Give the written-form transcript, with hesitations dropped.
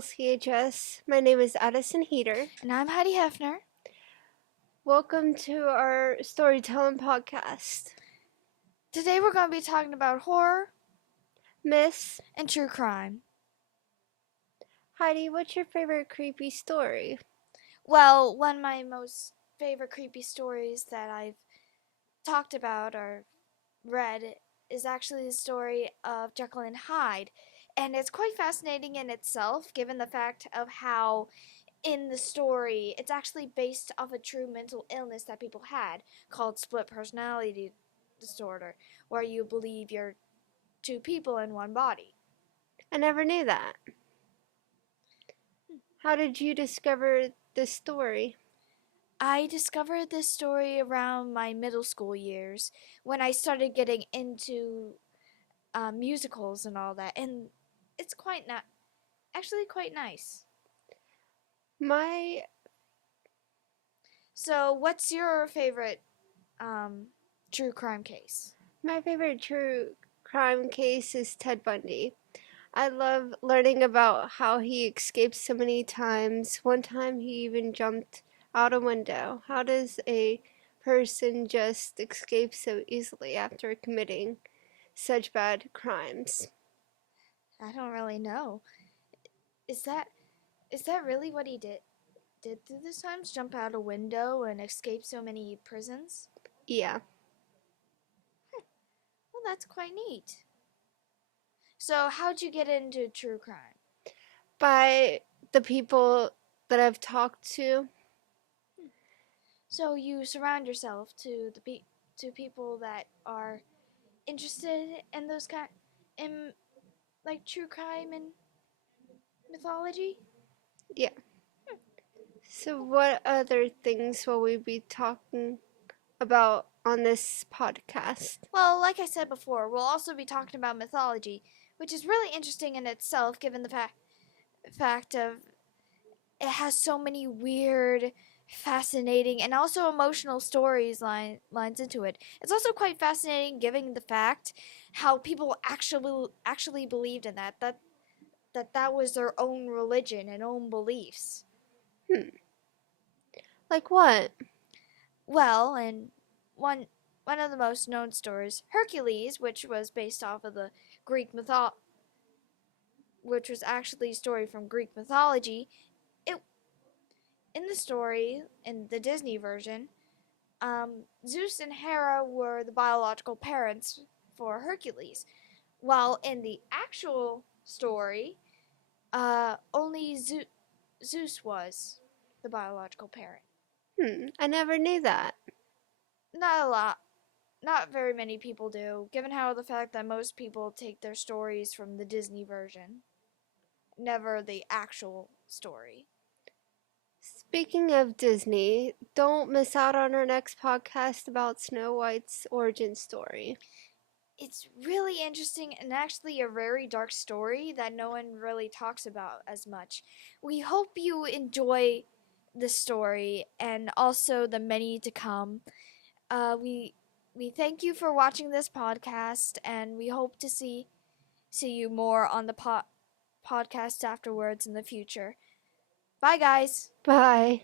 LCHS. My name is Addison Heater. And I'm Heidi Hefner. Welcome to our storytelling podcast. Today we're going to be talking about horror, Miss and true crime. Heidi, what's your favorite creepy story? Well, one of my most favorite creepy stories that I've talked about or read is actually the story of Jekyll and Hyde. And it's quite fascinating in itself, given the fact of how in the story it's actually based off a true mental illness that people had called split personality disorder, where you believe you're two people in one body. I never knew that. How did you discover this story? I discovered this story around my middle school years when I started getting into musicals and all that, and it's quite quite nice. My So, what's your favorite true crime case? my favorite true crime case is Ted Bundy. I love learning about how he escaped so many times. One time he even jumped out a window. How does a person just escape so easily after committing such bad crimes? I don't really know. Is that really what he did through these times? Jump out a window and escape so many prisons? Yeah. Well, that's quite neat. So, how'd you get into true crime? By the people that I've talked to. So you surround yourself to people that are interested in those in like true crime and mythology. Yeah. So what other things will we be talking about on this podcast? Well, like I said before, we'll also be talking about mythology, which is really interesting in itself, given the fact of it has so many weird, fascinating, and also emotional stories lines into it. It's also quite fascinating, given the fact how people actually believed in that was their own religion and own beliefs. Like what? Well, and one of the most known stories, Hercules, which was based off of the which was actually a story from Greek mythology. It In the story, in the Disney version, Zeus and Hera were the biological parents for Hercules, while in the actual story, only Zeus was the biological parent. I never knew that. Not a lot. Not very many people do, given how the fact that most people take their stories from the Disney version, never the actual story. Speaking of Disney, don't miss out on our next podcast about Snow White's origin story. It's really interesting and actually a very dark story that no one really talks about as much. We hope you enjoy the story and also the many to come. We thank you for watching this podcast, and we hope to see you more on the podcast afterwards in the future. Bye, guys. Bye.